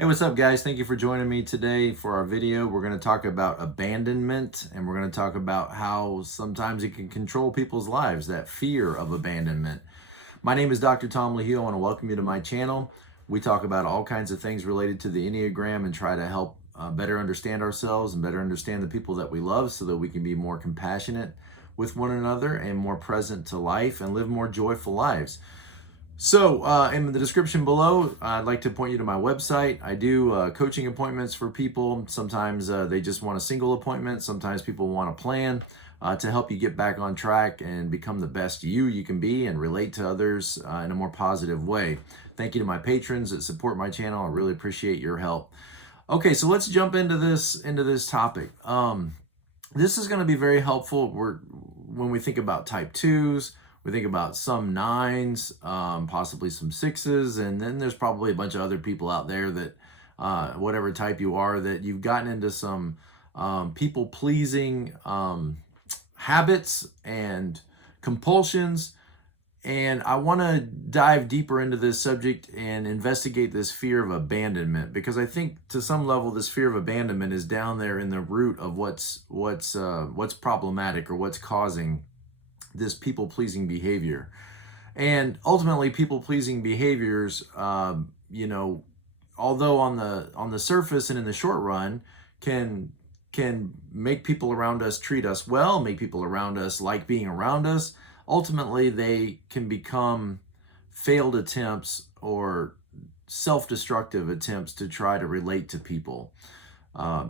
Hey, what's up, guys? Thank you for joining me today for our video. We're going to talk about abandonment, and we're going to talk about how sometimes it can control people's lives, that fear of abandonment. My name is Dr. Tom LaHue. I want to welcome you to my channel. We talk about all kinds of things related to the Enneagram and try to help better understand ourselves and better understand the people that we love so that we can be more compassionate with one another and more present to life and live more joyful lives. So in the description below, I'd like to point you to my website. I do coaching appointments for people. Sometimes they just want a single appointment. Sometimes people want a plan to help you get back on track and become the best you can be and relate to others in a more positive way. Thank you to my patrons that support my channel. I really appreciate your help. Okay, so let's jump into this topic. This is going to be very helpful when we think about type 2s. We think about some 9s, possibly some 6s, and then there's probably a bunch of other people out there that, whatever type you are, that you've gotten into some people-pleasing habits and compulsions. And I want to dive deeper into this subject and investigate this fear of abandonment, because I think to some level this fear of abandonment is down there in the root of what's problematic or what's causing this people-pleasing behavior. And ultimately, people-pleasing behaviors, although on the surface and in the short run can make people around us treat us well, make people around us like being around us, ultimately they can become failed attempts or self-destructive attempts to try to relate to people.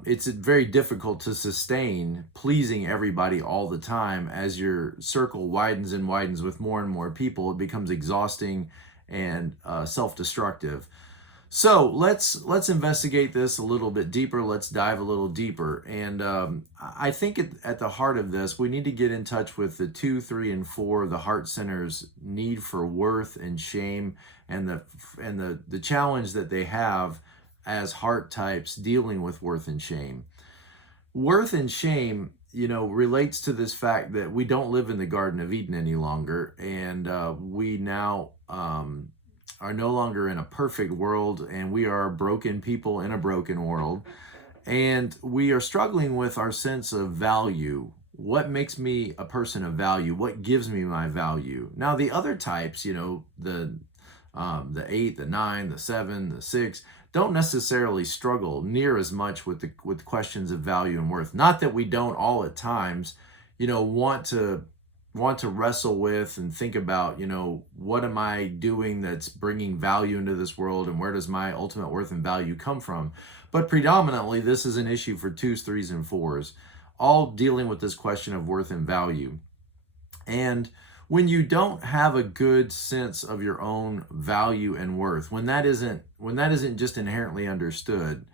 It's very difficult to sustain pleasing everybody all the time. As your circle widens and widens with more and more people, it becomes exhausting and self-destructive. So let's investigate this a little bit deeper. Let's dive a little deeper. And I think at the heart of this, we need to get in touch with the 2, 3, and 4, the heart center's need for worth and shame, and the challenge that they have as heart types dealing with worth and shame. Worth and shame, relates to this fact that we don't live in the Garden of Eden any longer, and we now are no longer in a perfect world, and we are broken people in a broken world, and we are struggling with our sense of value. What makes me a person of value? What gives me my value? Now, the other types, the 8, the 9, the 7, the 6, don't necessarily struggle near as much with questions of value and worth. Not that we don't all at times, want to wrestle with and think about, what am I doing that's bringing value into this world, and where does my ultimate worth and value come from? But predominantly, this is an issue for 2s, 3s, and 4s, all dealing with this question of worth and value. And when you don't have a good sense of your own value and worth, when that isn't just inherently understood,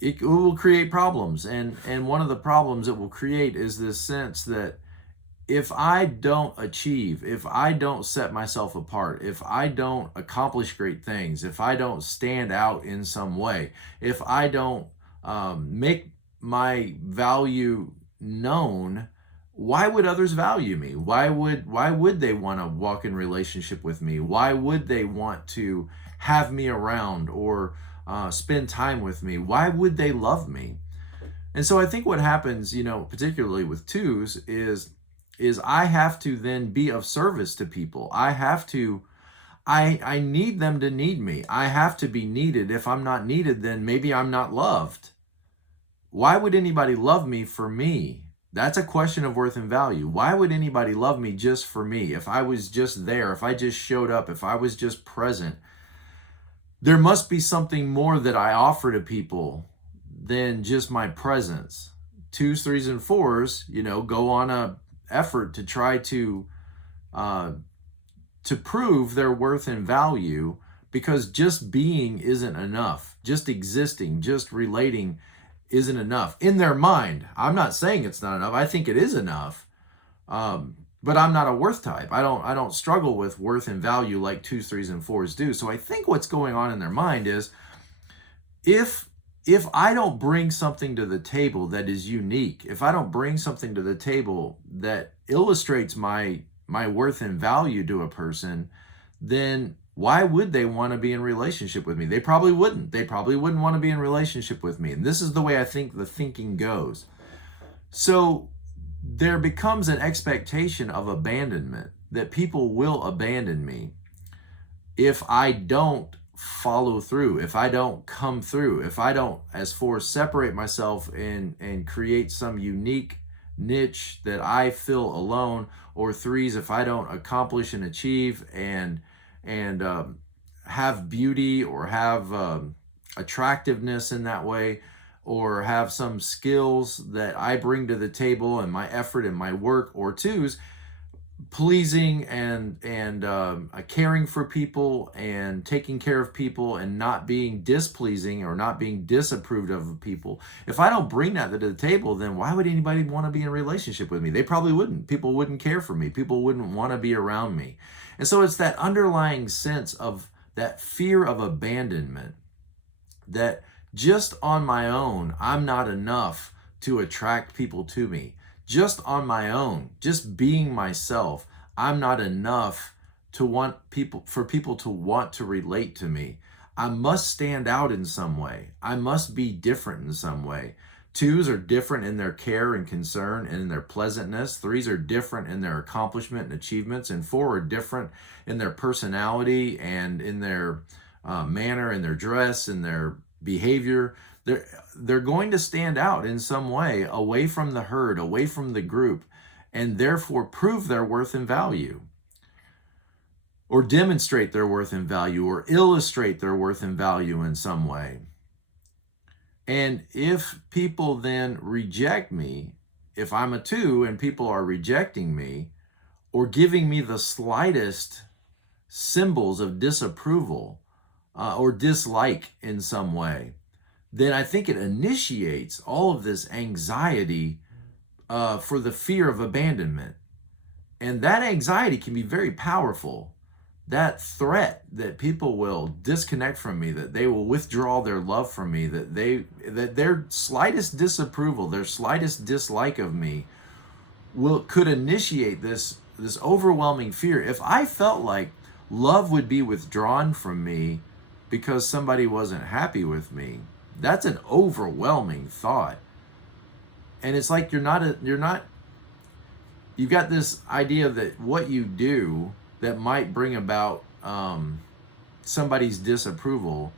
it will create problems. And one of the problems it will create is this sense that if I don't achieve, if I don't set myself apart, if I don't accomplish great things, if I don't stand out in some way, if I don't make my value known, why would others value me? Why would they want to walk in relationship with me? Why would they want to have me around or spend time with me? Why would they love me? And so I think what happens, particularly with 2s, is I have to then be of service to people. I need them to need me. I have to be needed. If I'm not needed, then maybe I'm not loved. Why would anybody love me for me? That's a question of worth and value. Why would anybody love me just for me? If I was just there, if I just showed up, if I was just present, there must be something more that I offer to people than just my presence. 2s, 3s, and 4s, go on a effort to try to prove their worth and value, because just being isn't enough. Just existing, just relating isn't enough in their mind. I'm not saying it's not enough. I think it is enough. But I'm not a worth type. I don't struggle with worth and value like 2s, 3s, and 4s do. So I think what's going on in their mind is, if I don't bring something to the table that is unique, if I don't bring something to the table that illustrates my worth and value to a person, then Why would they want to be in relationship with me? They probably wouldn't. They probably wouldn't want to be in relationship with me. And this is the way I think the thinking goes. So there becomes an expectation of abandonment, that people will abandon me if I don't follow through, if I don't come through, if I don't, as four, separate myself and create some unique niche that I feel alone, or threes, if I don't accomplish and achieve and have beauty or have attractiveness in that way, or have some skills that I bring to the table and my effort and my work, or twos, pleasing and caring for people and taking care of people and not being displeasing or not being disapproved of people. If I don't bring that to the table, then why would anybody want to be in a relationship with me? They probably wouldn't. People wouldn't care for me. People wouldn't want to be around me. And so it's that underlying sense of that fear of abandonment, that just on my own, I'm not enough to attract people to me. Just on my own, just being myself, I'm not enough to want people, for people to want to relate to me. I must stand out in some way. I must be different in some way. Twos are different in their care and concern and in their pleasantness. Threes are different in their accomplishment and achievements. And four are different in their personality and in their manner and their dress and their behavior. They're going to stand out in some way, away from the herd, away from the group, and therefore prove their worth and value, or demonstrate their worth and value, or illustrate their worth and value in some way. And if people then reject me, if I'm a two and people are rejecting me or giving me the slightest symbols of disapproval or dislike in some way, then I think it initiates all of this anxiety for the fear of abandonment. And that anxiety can be very powerful. That threat that people will disconnect from me, that they will withdraw their love from me, that their slightest disapproval, their slightest dislike of me could initiate this overwhelming fear. If I felt like love would be withdrawn from me because somebody wasn't happy with me, that's an overwhelming thought. And it's like you've got this idea that what you do that might bring about somebody's disapproval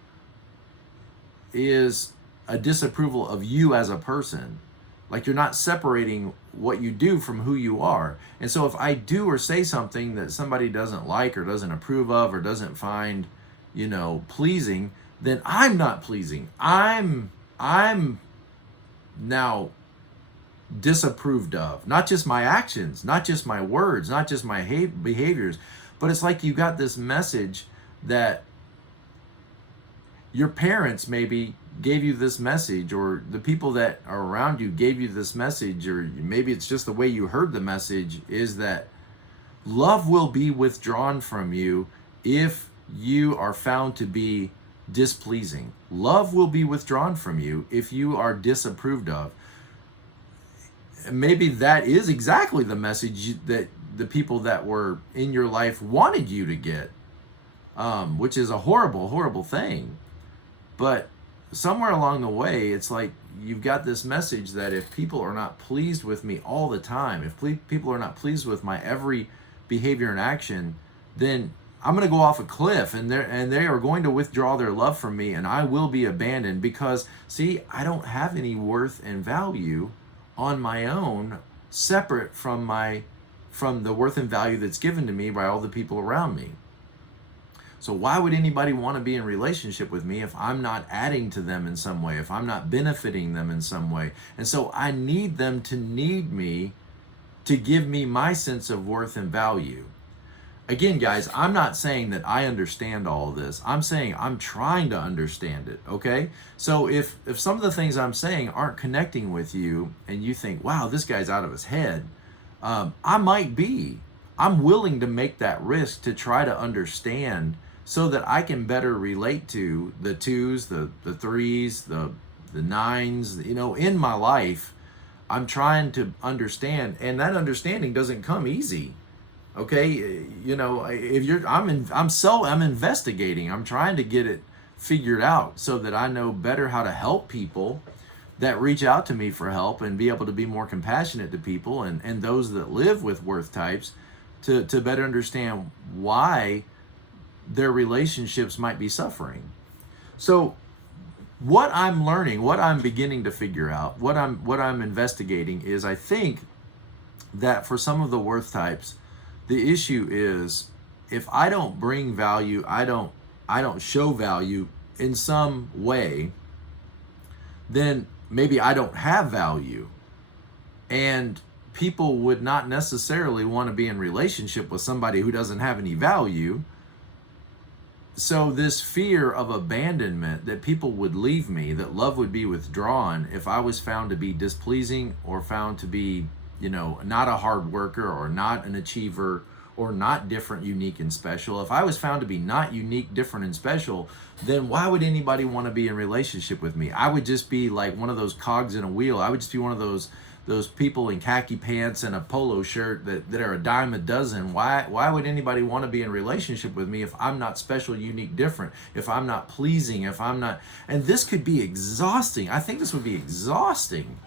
is a disapproval of you as a person. Like you're not separating what you do from who you are. And so if I do or say something that somebody doesn't like or doesn't approve of or doesn't find, pleasing, then I'm not pleasing. I'm now disapproved of. Not just my actions, not just my words, not just my behaviors, but it's like you got this message that your parents maybe gave you this message, or the people that are around you gave you this message, or maybe it's just the way you heard the message, is that love will be withdrawn from you if you are found to be displeasing. Love will be withdrawn from you if you are disapproved of. Maybe that is exactly the message that the people that were in your life wanted you to get, which is a horrible, horrible thing. But somewhere along the way, it's like you've got this message that if people are not pleased with me all the time, if people are not pleased with my every behavior and action, then I'm going to go off a cliff, and they are going to withdraw their love from me, and I will be abandoned because, see, I don't have any worth and value on my own, separate from the worth and value that's given to me by all the people around me. So why would anybody want to be in relationship with me if I'm not adding to them in some way, if I'm not benefiting them in some way? And so I need them to need me to give me my sense of worth and value. Again, guys, I'm not saying that I understand all of this. I'm saying I'm trying to understand it, okay? So if some of the things I'm saying aren't connecting with you and you think, wow, this guy's out of his head, I might be. I'm willing to make that risk to try to understand so that I can better relate to the twos, the threes, the nines, in my life. I'm trying to understand, and that understanding doesn't come easy. Okay, you know, if you're, I'm investigating. I'm trying to get it figured out so that I know better how to help people that reach out to me for help, and be able to be more compassionate to people and those that live with worth types, to better understand why their relationships might be suffering. So what I'm learning, what I'm beginning to figure out, what I'm investigating is, I think that for some of the worth types, the issue is, if I don't bring value, I don't show value in some way, then maybe I don't have value. And people would not necessarily want to be in relationship with somebody who doesn't have any value. So this fear of abandonment, that people would leave me, that love would be withdrawn if I was found to be displeasing, or found to be, you know, not a hard worker, or not an achiever, or not different, unique, and special. If I was found to be not unique, different, and special, then why would anybody want to be in relationship with me? I would just be like one of those cogs in a wheel. I would just be one of those people in khaki pants and a polo shirt that are a dime a dozen. Why would anybody want to be in relationship with me if I'm not special, unique, different, if I'm not pleasing, if I'm not... And this could be exhausting. I think this would be exhausting.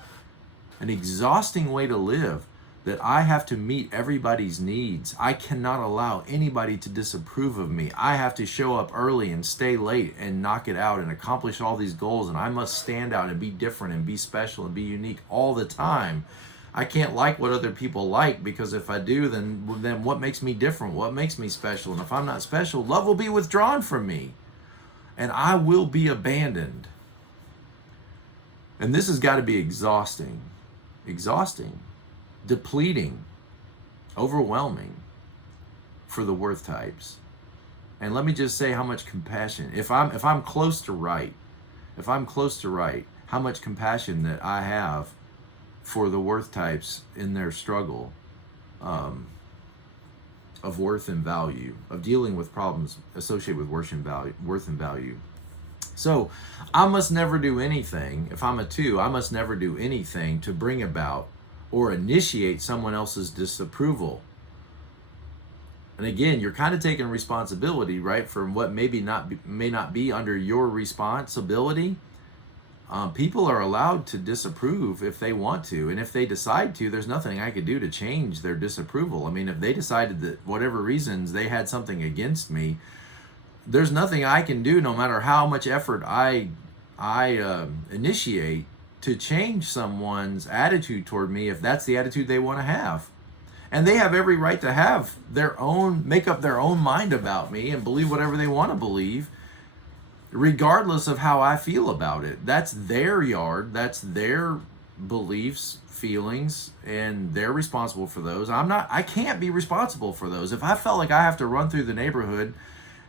An exhausting way to live, that I have to meet everybody's needs. I cannot allow anybody to disapprove of me. I have to show up early and stay late and knock it out and accomplish all these goals, and I must stand out and be different and be special and be unique all the time. I can't like what other people like, because if I do, then what makes me different? What makes me special? And if I'm not special, love will be withdrawn from me, and I will be abandoned. And this has got to be exhausting. Exhausting. Depleting, overwhelming for the worth types. And let me just say how much compassion, if I'm close to right, how much compassion that I have for the worth types in their struggle of worth and value, of dealing with problems associated with worth and value. So I must never do anything. If I'm a 2, I must never do anything to bring about or initiate someone else's disapproval. And again, you're kind of taking responsibility, right, for what may not be under your responsibility. People are allowed to disapprove if they want to, and if they decide to, there's nothing I could do to change their disapproval. I mean, if they decided that whatever reasons they had something against me, there's nothing I can do, no matter how much effort I initiate, to change someone's attitude toward me, if that's the attitude they want to have. And they have every right to have make up their own mind about me and believe whatever they want to believe, regardless of how I feel about it. That's their yard, that's their beliefs, feelings, and they're responsible for those. I can't be responsible for those. If I felt like I have to run through the neighborhood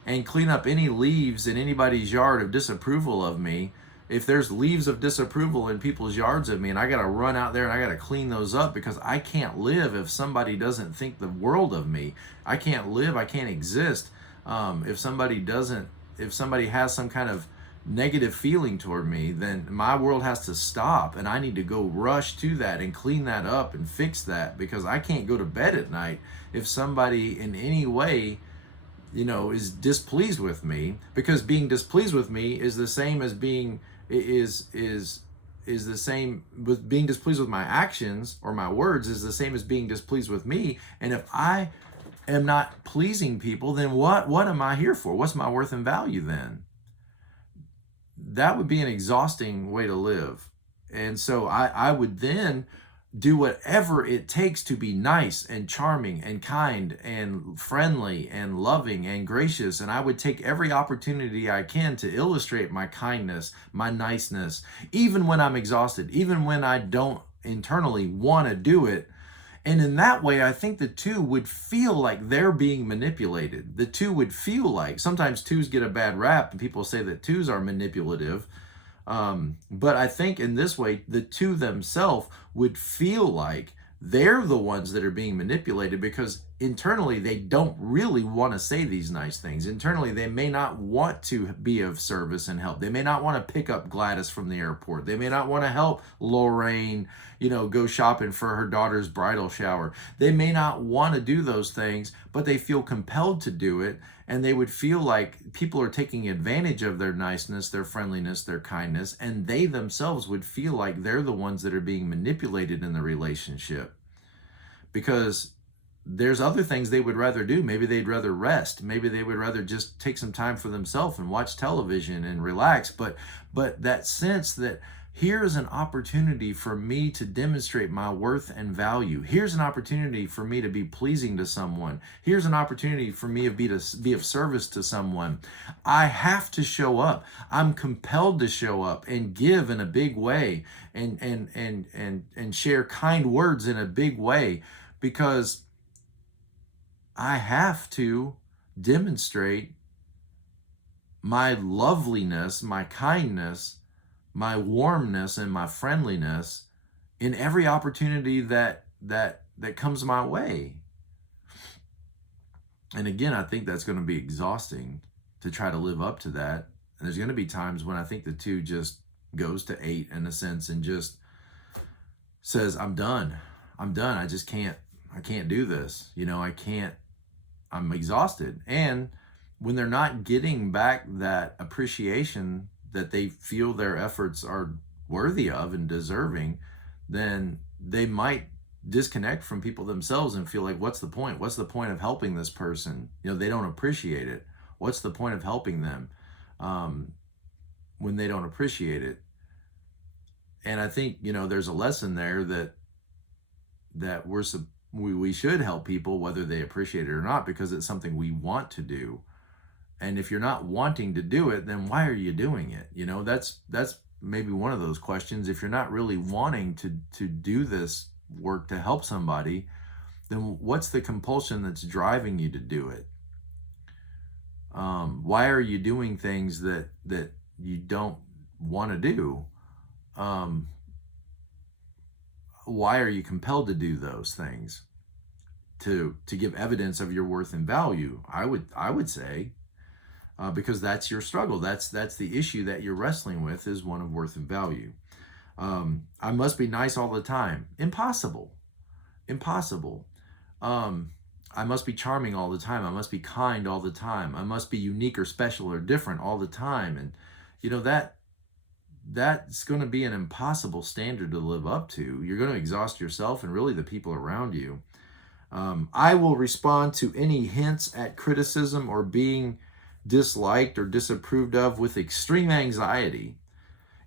and clean up any leaves in anybody's yard of disapproval of me, if there's leaves of disapproval in people's yards of me, and I got to run out there and I got to clean those up, because I can't live if somebody doesn't think the world of me. I can't live, I can't exist if somebody has some kind of negative feeling toward me. Then my world has to stop, and I need to go rush to that and clean that up and fix that, because I can't go to bed at night if somebody in any way, you know, is displeased with me. Because being displeased with me is the same as being the same with being displeased with my actions or my words, is the same as being displeased with me. And if I am not pleasing people, then what am I here for? What's my worth and value then? That would be an exhausting way to live. And so I would then do whatever it takes to be nice and charming and kind and friendly and loving and gracious. And I would take every opportunity I can to illustrate my kindness, my niceness, even when I'm exhausted, even when I don't internally want to do it. And in that way, I think the 2 would feel like they're being manipulated. The 2 would feel like, sometimes 2s get a bad rap and people say that 2s are manipulative. But I think in this way, the 2 themselves would feel like they're the ones that are being manipulated, because internally they don't really want to say these nice things. Internally, they may not want to be of service and help. They may not want to pick up Gladys from the airport. They may not want to help Lorraine, go shopping for her daughter's bridal shower. They may not want to do those things, but they feel compelled to do it. And they would feel like people are taking advantage of their niceness, their friendliness, their kindness, and they themselves would feel like they're the ones that are being manipulated in the relationship. Because there's other things they would rather do. Maybe they'd rather rest. Maybe they would rather just take some time for themselves and watch television and relax. But that sense that here's an opportunity for me to demonstrate my worth and value. Here's an opportunity for me to be pleasing to someone. Here's an opportunity for me to be of service to someone. I have to show up. I'm compelled to show up and give in a big way, and share kind words in a big way, because I have to demonstrate my loveliness, my kindness, my warmness, and my friendliness in every opportunity that comes my way. And again, I think that's going to be exhausting to try to live up to that. And there's going to be times when I think the 2 just goes to 8 in a sense and just says, I'm done. I just can't do this. I'm exhausted. And when they're not getting back that appreciation that they feel their efforts are worthy of and deserving, then they might disconnect from people themselves and feel like, what's the point? What's the point of helping this person? They don't appreciate it. What's the point of helping them when they don't appreciate it? And I think, there's a lesson there that we should help people whether they appreciate it or not, because it's something we want to do. And if you're not wanting to do it, then why are you doing it? That's maybe one of those questions. If you're not really wanting to do this work to help somebody, then what's the compulsion that's driving you to do it? Why are you doing things that you don't want to do? Why are you compelled to do those things? To give evidence of your worth and value, I would say. Because that's your struggle. That's the issue that you're wrestling with, is one of worth and value. I must be nice all the time. Impossible. I must be charming all the time. I must be kind all the time. I must be unique or special or different all the time. And that's going to be an impossible standard to live up to. You're going to exhaust yourself and really the people around you. I will respond to any hints at criticism or being disliked or disapproved of with extreme anxiety.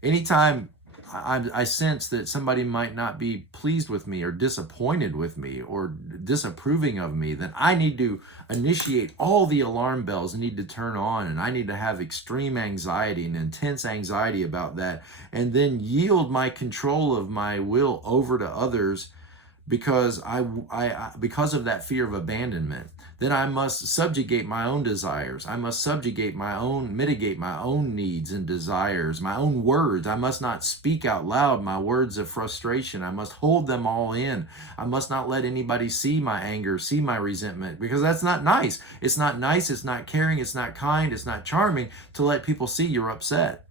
Anytime I sense that somebody might not be pleased with me or disappointed with me or disapproving of me, then I need to initiate all the alarm bells need to turn on, and I need to have extreme anxiety and intense anxiety about that, and then yield my control of my will over to others because because of that fear of abandonment. Then I must subjugate my own desires. I must mitigate my own needs and desires, my own words. I must not speak out loud my words of frustration. I must hold them all in. I must not let anybody see my anger, see my resentment, because that's not nice. It's not nice, it's not caring, it's not kind, it's not charming to let people see you're upset.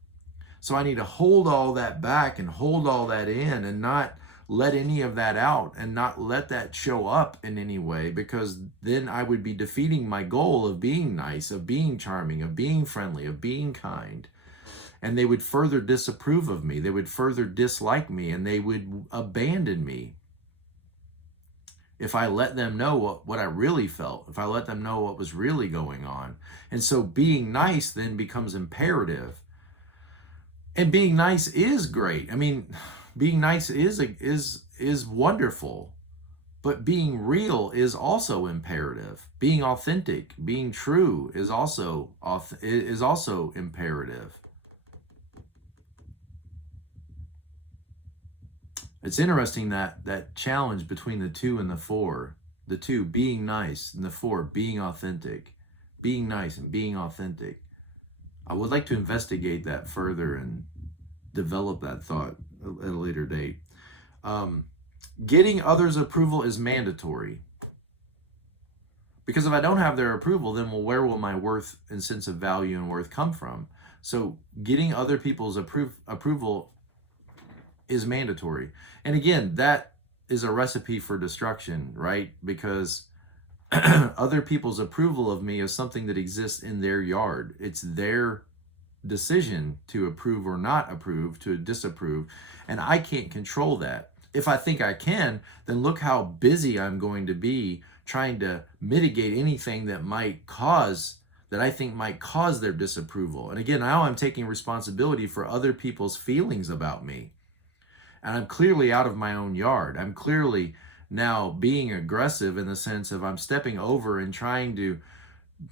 So I need to hold all that back and hold all that in and not let any of that out and not let that show up in any way, because then I would be defeating my goal of being nice, of being charming, of being friendly, of being kind. And they would further disapprove of me. They would further dislike me, and they would abandon me if I let them know what I really felt, if I let them know what was really going on. And so being nice then becomes imperative. And being nice is great. I mean, being nice is wonderful, but being real is also imperative. Being authentic, being true is also imperative. It's interesting that challenge between the 2 and the 4. The 2 being nice and the 4 being authentic. Being nice and being authentic. I would like to investigate that further and develop that thought at a later date. Getting others' approval is mandatory. Because if I don't have their approval, then where will my worth and sense of value and worth come from? So getting other people's approval is mandatory. And again, that is a recipe for destruction, right? Because other people's approval of me is something that exists in their yard. It's their decision to approve or not approve, to disapprove, and I can't control that. If I think I can, then look how busy I'm going to be trying to mitigate anything that I think might cause their disapproval. And again, now I'm taking responsibility for other people's feelings about me. And I'm clearly out of my own yard. I'm clearly now being aggressive in the sense of I'm stepping over and trying to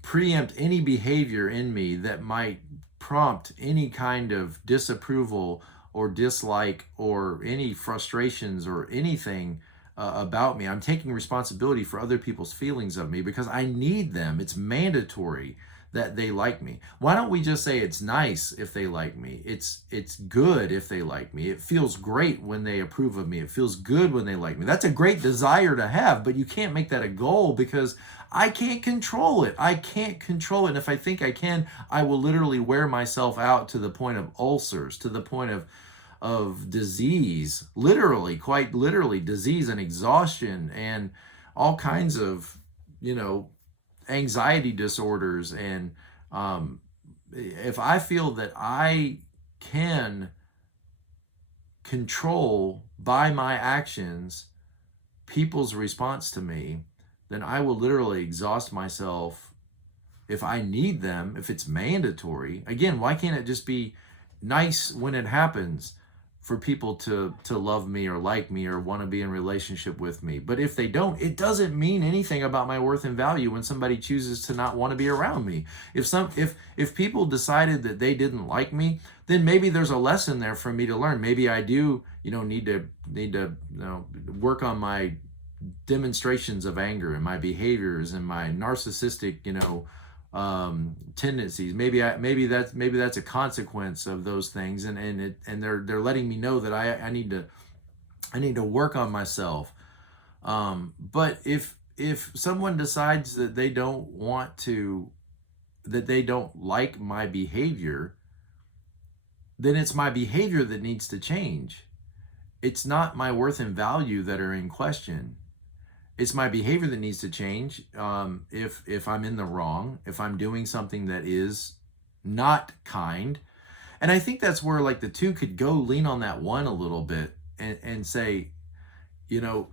preempt any behavior in me that might prompt any kind of disapproval or dislike or any frustrations or anything about me. I'm taking responsibility for other people's feelings of me because I need them. It's mandatory that they like me. Why don't we just say it's nice if they like me? It's good if they like me. It feels great when they approve of me. It feels good when they like me. That's a great desire to have, but you can't make that a goal because I can't control it. I can't control it. And if I think I can, I will literally wear myself out to the point of ulcers, to the point of disease, literally, quite literally, disease and exhaustion and all kinds of, anxiety disorders. And if I feel that I can control by my actions people's response to me, then I will literally exhaust myself if I need them, if it's mandatory. Again, why can't it just be nice when it happens for people to love me or like me or want to be in relationship with me? But if they don't, it doesn't mean anything about my worth and value when somebody chooses to not want to be around me. If people decided that they didn't like me, then maybe there's a lesson there for me to learn. Maybe I do, need to work on my demonstrations of anger and my behaviors and my narcissistic, tendencies. Maybe that's a consequence of those things, and they're letting me know that I need to work on myself. But if someone decides that they don't like my behavior, then it's my behavior that needs to change. It's not my worth and value that are in question. It's my behavior that needs to change. If I'm in the wrong, if I'm doing something that is not kind. And I think that's where like the two could go lean on that one a little bit and say, does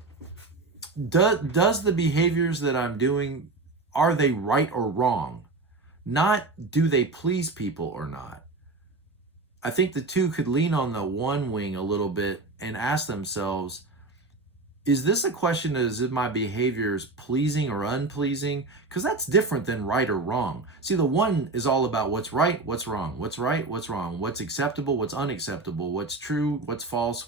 the behaviors that I'm doing, are they right or wrong? Not do they please people or not? I think the two could lean on the one wing a little bit and ask themselves, is this a question of, is my behaviors pleasing or unpleasing? Because that's different than right or wrong. See, the one is all about what's right, what's wrong, what's right, what's wrong, what's acceptable, what's unacceptable, what's true, what's false,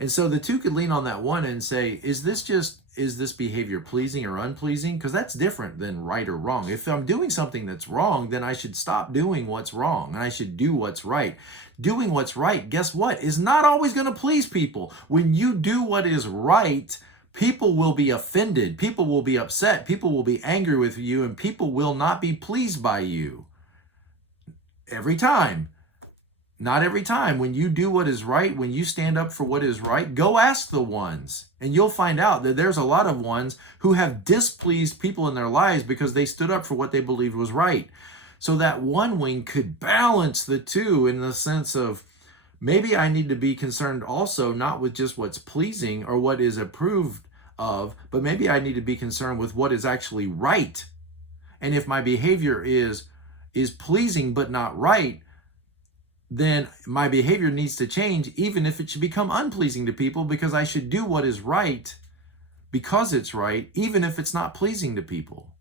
and so the two could lean on that one and say, is this behavior pleasing or unpleasing? Because that's different than right or wrong. If I'm doing something that's wrong, then I should stop doing what's wrong and I should do what's right. Doing what's right, guess what, is not always going to please people. When you do what is right, people will be offended, people will be upset, people will be angry with you, and people will not be pleased by you. Every time. Not every time. When you do what is right, when you stand up for what is right, go ask the ones. And you'll find out that there's a lot of ones who have displeased people in their lives because they stood up for what they believed was right. So that one wing could balance the two in the sense of, maybe I need to be concerned also not with just what's pleasing or what is approved of, but maybe I need to be concerned with what is actually right. And if my behavior is pleasing but not right, then my behavior needs to change, even if it should become unpleasing to people, because I should do what is right because it's right, even if it's not pleasing to people.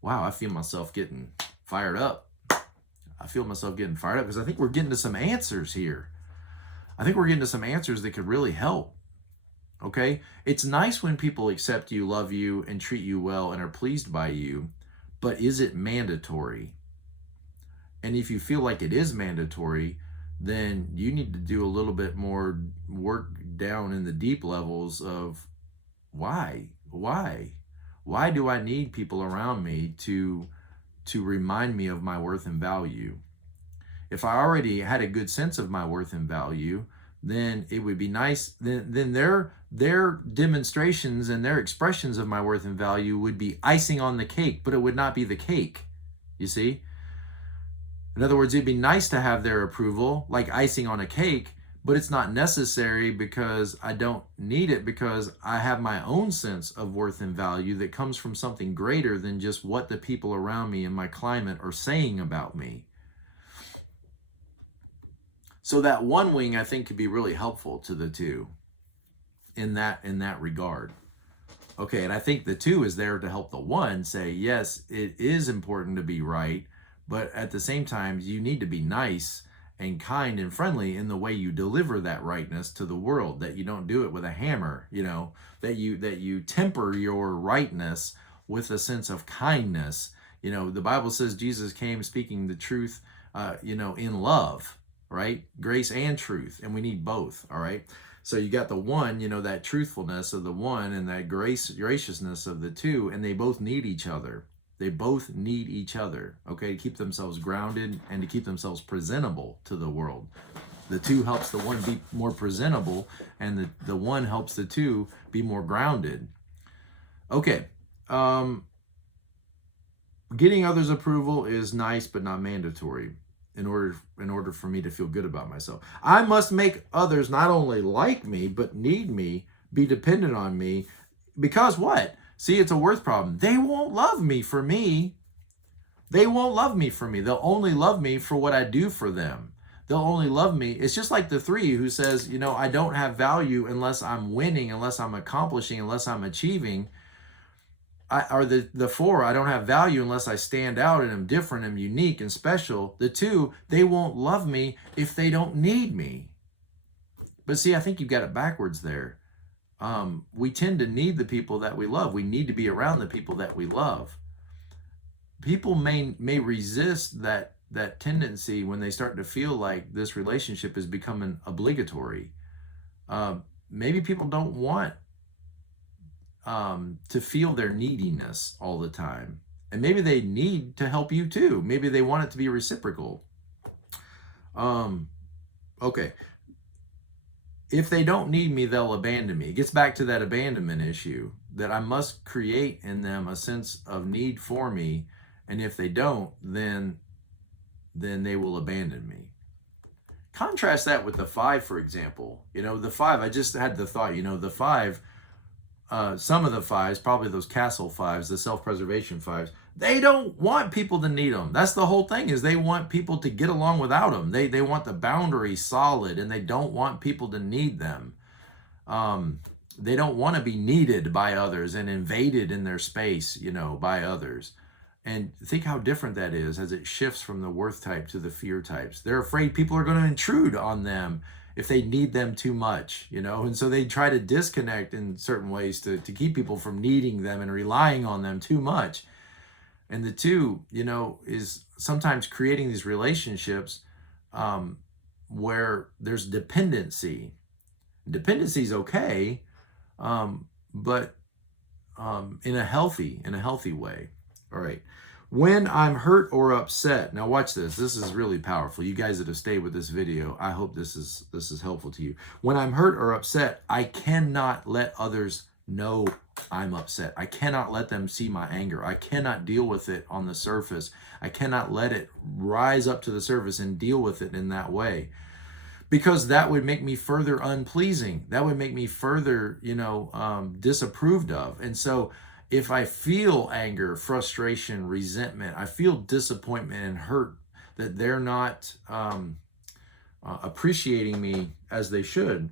Wow, I feel myself getting fired up. Because I think we're getting to some answers here. I think we're getting to some answers that could really help. Okay? It's nice when people accept you, love you, and treat you well and are pleased by you, but is it mandatory? And if you feel like it is mandatory, then you need to do a little bit more work down in the deep levels of why do I need people around me to remind me of my worth and value? If I already had a good sense of my worth and value, then it would be nice, then their demonstrations and their expressions of my worth and value would be icing on the cake, but it would not be the cake, you see? In other words, it'd be nice to have their approval, like icing on a cake, but it's not necessary because I don't need it, because I have my own sense of worth and value that comes from something greater than just what the people around me and my climate are saying about me. So that one wing, I think, could be really helpful to the two in that regard. Okay, and I think the two is there to help the one say, yes, it is important to be right, but at the same time, you need to be nice and kind and friendly in the way you deliver that rightness to the world, that you don't do it with a hammer, that you temper your rightness with a sense of kindness. The Bible says Jesus came speaking the truth, in love, right? Grace and truth, and we need both, all right? So you got the one, that truthfulness of the one and that graciousness of the two, and they both need each other. They both need each other, okay, to keep themselves grounded and to keep themselves presentable to the world. The two helps the one be more presentable, and the one helps the two be more grounded. Okay, getting others' approval is nice but not mandatory in order for me to feel good about myself. I must make others not only like me but need me, be dependent on me, because what? See, it's a worth problem. They won't love me for me. They won't love me for me. They'll only love me for what I do for them. They'll only love me. It's just like the three who says, I don't have value unless I'm winning, unless I'm accomplishing, unless I'm achieving. Or the four, I don't have value unless I stand out and I'm different and unique and special. The two, they won't love me if they don't need me. But see, I think you've got it backwards there. We tend to need the people that we love. We need to be around the people that we love. People may resist that tendency when they start to feel like this relationship is becoming obligatory. Maybe people don't want to feel their neediness all the time. And maybe they need to help you too. Maybe they want it to be reciprocal. Okay. If they don't need me, they'll abandon me. It gets back to that abandonment issue, that I must create in them a sense of need for me. And if they don't, then they will abandon me. Contrast that with the five, for example. The five, I just had the thought, the five, some of the fives, probably those castle fives, the self-preservation fives, they don't want people to need them. That's the whole thing, is they want people to get along without them. They want the boundary solid, and they don't want people to need them. They don't want to be needed by others and invaded in their space, by others. And think how different that is as it shifts from the worth type to the fear types. They're afraid people are going to intrude on them if they need them too much, and so they try to disconnect in certain ways to keep people from needing them and relying on them too much. And the two, is sometimes creating these relationships where there's dependency. Dependency is okay, but in a healthy way. All right. When I'm hurt or upset, now watch this. This is really powerful. You guys that have stayed with this video, I hope this is helpful to you. When I'm hurt or upset, I cannot let others know I'm upset. I cannot let them see my anger. I cannot deal with it on the surface. I cannot let it rise up to the surface and deal with it in that way, because that would make me further unpleasing. That would make me further, disapproved of. And so if I feel anger, frustration, resentment, I feel disappointment and hurt that they're not appreciating me as they should,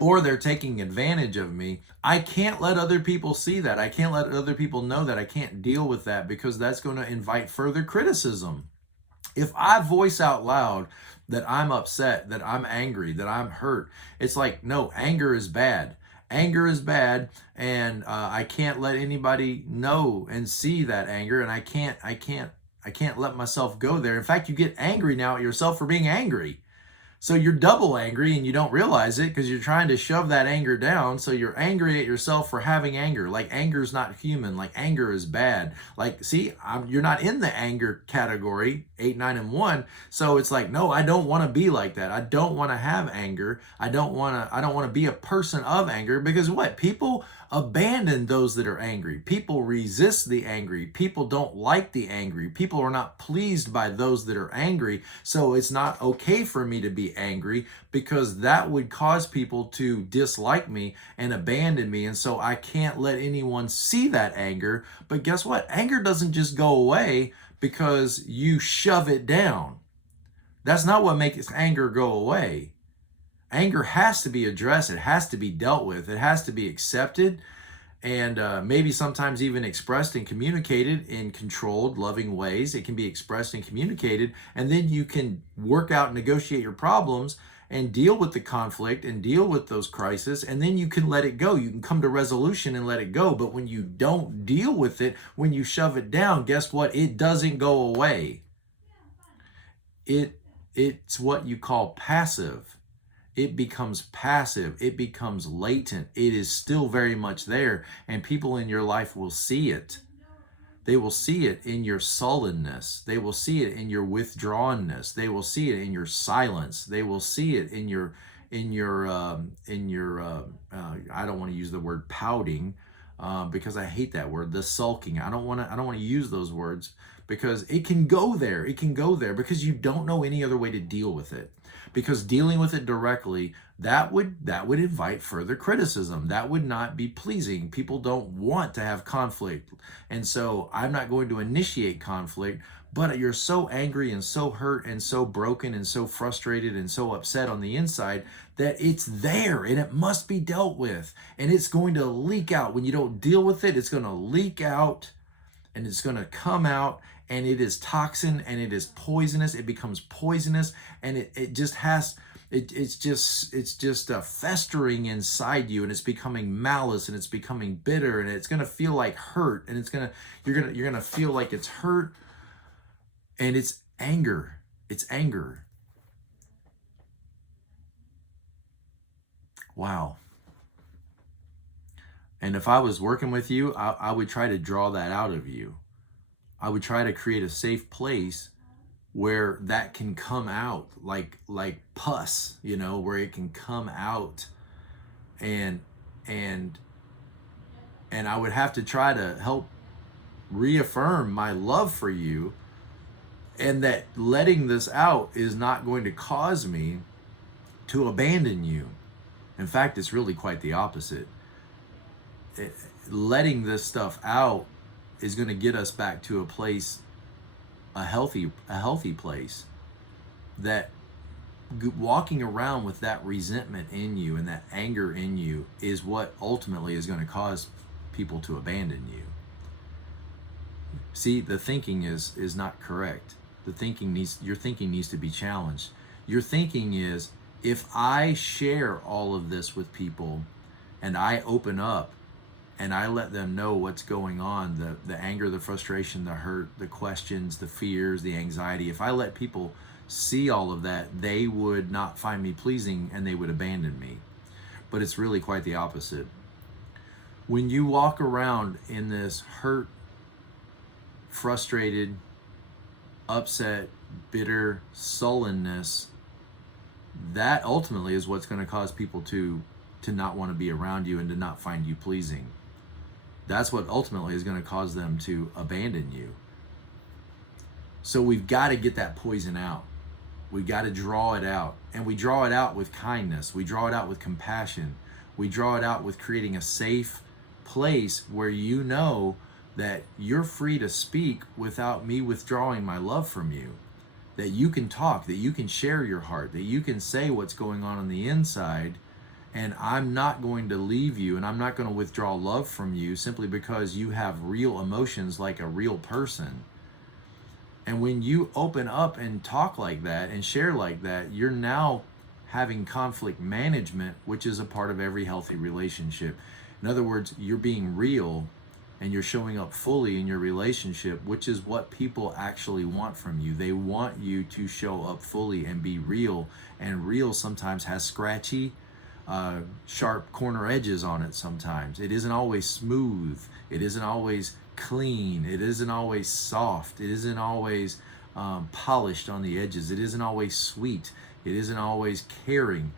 or they're taking advantage of me, I can't let other people see that. I can't let other people know that. I can't deal with that, because that's going to invite further criticism. If I voice out loud that I'm upset, that I'm angry, that I'm hurt, it's like, no, anger is bad. Anger is bad, and I can't let anybody know and see that anger, and I can't let myself go there. In fact, you get angry now at yourself for being angry. So you're double angry and you don't realize it because you're trying to shove that anger down. So you're angry at yourself for having anger. Like anger is not human. Like anger is bad. Like, see, you're not in the anger category, 8, 9, and 1. So it's like, no, I don't want to be like that. I don't want to have anger. I don't want to be a person of anger, because what? People abandon those that are angry. People resist the angry. People don't like the angry. People are not pleased by those that are angry. So it's not okay for me to be angry, because that would cause people to dislike me and abandon me. And so I can't let anyone see that anger. But guess what? Anger doesn't just go away because you shove it down. That's not what makes anger go away. Anger has to be addressed. It has to be dealt with. It has to be accepted, and maybe sometimes even expressed and communicated in controlled, loving ways. It can be expressed and communicated, and then you can work out and negotiate your problems and deal with the conflict and deal with those crises, and then you can let it go. You can come to resolution and let it go. But when you don't deal with it, when you shove it down, guess what? It doesn't go away. It's what you call passive. It becomes passive. It becomes latent. It is still very much there, and people in your life will see it. They will see it in your sullenness. They will see it in your withdrawnness. They will see it in your silence. They will see it in your I don't want to use the word pouting, because I hate that word, the sulking. I don't want to use those words, because it can go there. It can go there because you don't know any other way to deal with it. Because dealing with it directly, that would invite further criticism. That would not be pleasing. People don't want to have conflict. And so I'm not going to initiate conflict, but you're so angry and so hurt and so broken and so frustrated and so upset on the inside that it's there and it must be dealt with. And it's going to leak out. When you don't deal with it, it's going to leak out and it's going to come out, and it is toxin and it is poisonous. It becomes poisonous, and it's just festering inside you, and it's becoming malice, and it's becoming bitter, and it's going to feel like hurt, and you're going to feel like it's hurt, and it's anger. It's anger. Wow. And if I was working with you, I would try to draw that out of you. I would try to create a safe place where that can come out like pus, where it can come out, and I would have to try to help reaffirm my love for you, and that letting this out is not going to cause me to abandon you. In fact, it's really quite the opposite. Letting this stuff out is going to get us back to a place, a healthy place. That walking around with that resentment in you and that anger in you is what ultimately is going to cause people to abandon you. See, the thinking is not correct. Your thinking needs to be challenged. Your thinking is, if I share all of this with people and I open up and I let them know what's going on, the anger, the frustration, the hurt, the questions, the fears, the anxiety, if I let people see all of that, they would not find me pleasing and they would abandon me. But it's really quite the opposite. When you walk around in this hurt, frustrated, upset, bitter sullenness, that ultimately is what's going to cause people to not want to be around you and to not find you pleasing. That's what ultimately is going to cause them to abandon you. So we've got to get that poison out. We've got to draw it out. And we draw it out with kindness. We draw it out with compassion. We draw it out with creating a safe place where you know that you're free to speak without me withdrawing my love from you. That you can talk, that you can share your heart, that you can say what's going on the inside, and I'm not going to leave you, and I'm not going to withdraw love from you simply because you have real emotions like a real person. And when you open up and talk like that and share like that, you're now having conflict management, which is a part of every healthy relationship. In other words, you're being real and you're showing up fully in your relationship, which is what people actually want from you. They want you to show up fully and be real. And real sometimes has scratchy, sharp corner edges on it sometimes. It isn't always smooth. It isn't always clean. It isn't always soft. It isn't always polished on the edges. It isn't always sweet. It isn't always caring.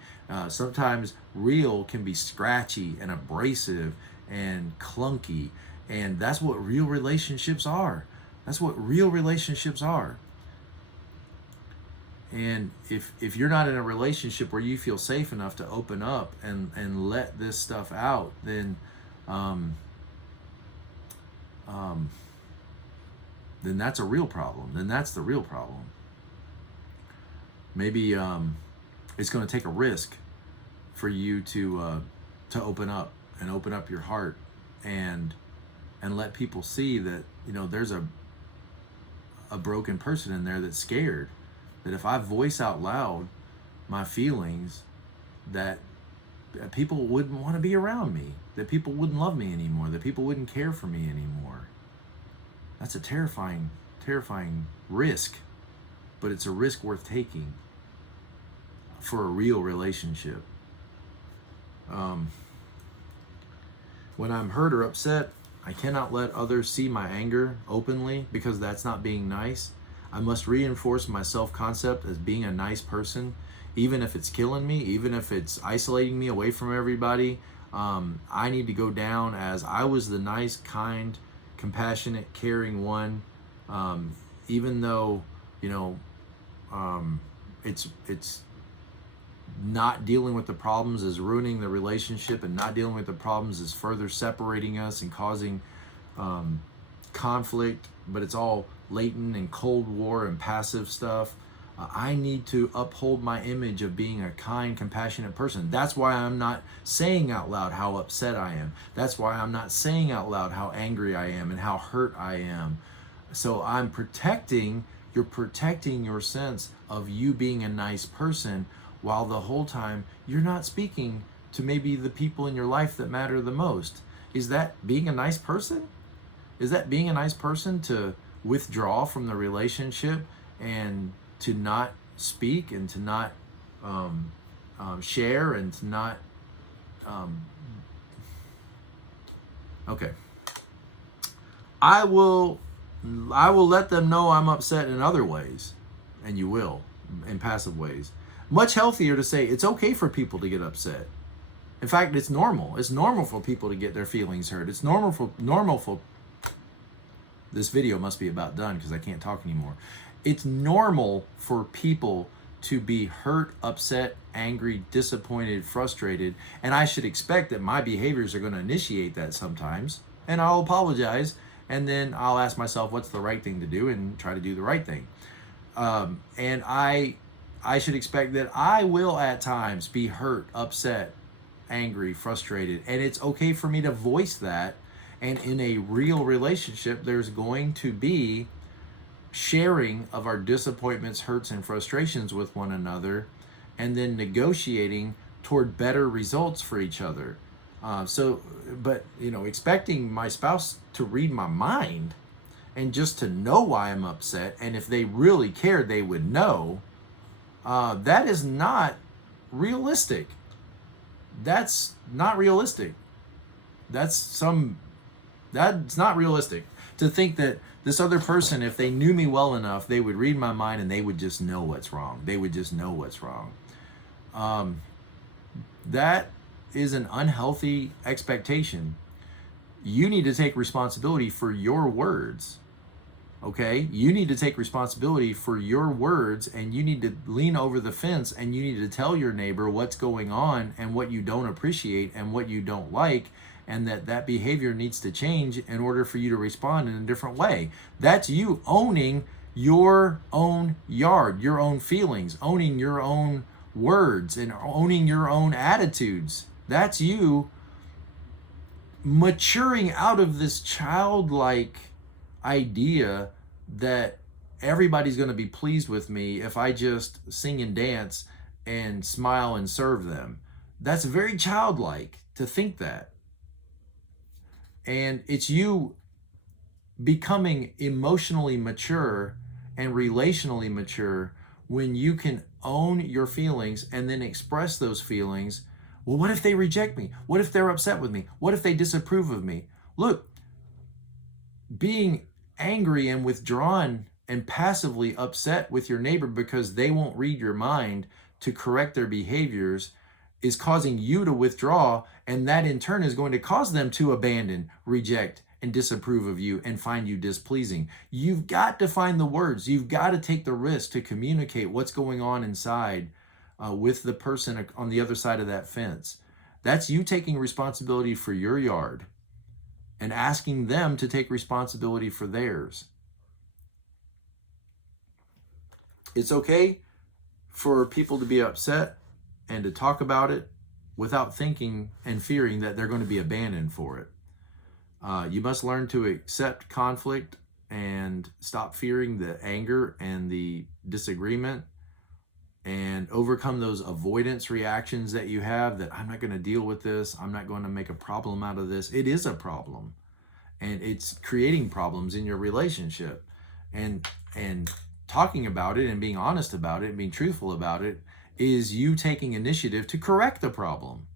Sometimes real can be scratchy and abrasive and clunky. And that's what real relationships are. That's what real relationships are. And if you're not in a relationship where you feel safe enough to open up and let this stuff out, then that's a real problem. Then that's the real problem. Maybe it's going to take a risk for you to open up and open up your heart and let people see that, you know, there's a broken person in there that's scared that if I voice out loud my feelings, that people wouldn't want to be around me, that people wouldn't love me anymore, that people wouldn't care for me anymore. That's a terrifying, terrifying risk, but it's a risk worth taking for a real relationship. When I'm hurt or upset, I cannot let others see my anger openly because that's not being nice. I must reinforce my self-concept as being a nice person, even if it's killing me, even if it's isolating me away from everybody. I need to go down as I was the nice, kind, compassionate, caring one, even though, you know, it's not dealing with the problems is ruining the relationship, and not dealing with the problems is further separating us and causing conflict, but it's all latent and Cold War and passive stuff. I need to uphold my image of being a kind, compassionate person. That's why I'm not saying out loud how upset I am. That's why I'm not saying out loud how angry I am and how hurt I am. So I'm you're protecting your sense of you being a nice person, while the whole time you're not speaking to maybe the people in your life that matter the most. Is that being a nice person? Is that being a nice person to withdraw from the relationship and to not speak and to not share and to not okay. I will let them know I'm upset in other ways, and you will, in passive ways. Much healthier to say it's okay for people to get upset. In fact, it's normal. It's normal for people to get their feelings hurt. It's normal for this video must be about done because I can't talk anymore. It's normal for people to be hurt, upset, angry, disappointed, frustrated, and I should expect that my behaviors are going to initiate that sometimes, and I'll apologize, and then I'll ask myself what's the right thing to do and try to do the right thing. And I should expect that I will at times be hurt, upset, angry, frustrated, and it's okay for me to voice that. And in a real relationship, there's going to be sharing of our disappointments, hurts, and frustrations with one another, and then negotiating toward better results for each other. But you know, expecting my spouse to read my mind and just to know why I'm upset, and if they really cared, they would know. That is not realistic. That's not realistic. That's not realistic to think that this other person, if they knew me well enough, they would read my mind and they would just know what's wrong. They would just know what's wrong. That is an unhealthy expectation. You need to take responsibility for your words. Okay? You need to take responsibility for your words, and you need to lean over the fence, and you need to tell your neighbor what's going on and what you don't appreciate and what you don't like, and that behavior needs to change in order for you to respond in a different way. That's you owning your own yard, your own feelings, owning your own words, and owning your own attitudes. That's you maturing out of this childlike idea that everybody's going to be pleased with me if I just sing and dance and smile and serve them. That's very childlike to think that. And it's you becoming emotionally mature and relationally mature when you can own your feelings and then express those feelings. Well, what if they reject me? What if they're upset with me? What if they disapprove of me? Look, being angry and withdrawn and passively upset with your neighbor because they won't read your mind to correct their behaviors is causing you to withdraw, and that in turn is going to cause them to abandon, reject, and disapprove of you and find you displeasing. You've got to find the words. You've got to take the risk to communicate what's going on inside with the person on the other side of that fence. That's you taking responsibility for your yard and asking them to take responsibility for theirs. It's okay for people to be upset and to talk about it without thinking and fearing that they're going to be abandoned for it. You must learn to accept conflict and stop fearing the anger and the disagreement, and overcome those avoidance reactions that you have, that I'm not going to deal with this. I'm not going to make a problem out of this. It is a problem, and it's creating problems in your relationship. And talking about it and being honest about it and being truthful about it is you taking initiative to correct the problem.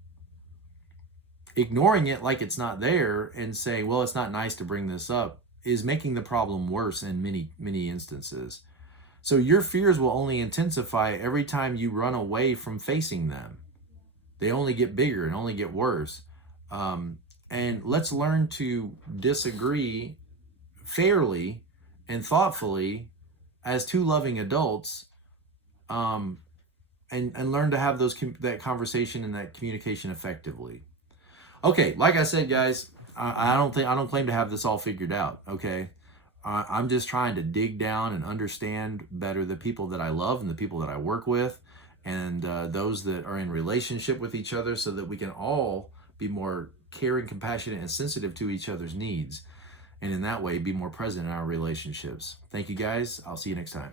Ignoring it like it's not there and saying, well, it's not nice to bring this up, is making the problem worse in many instances. So your fears will only intensify every time you run away from facing them. They only get bigger and only get worse. And let's learn to disagree fairly and thoughtfully as two loving adults, and learn to have that conversation and that communication effectively. Okay, like I said, guys, I don't claim to have this all figured out. Okay, I'm just trying to dig down and understand better the people that I love and the people that I work with, and those that are in relationship with each other, so that we can all be more caring, compassionate, and sensitive to each other's needs, and in that way be more present in our relationships. Thank you, guys. I'll see you next time.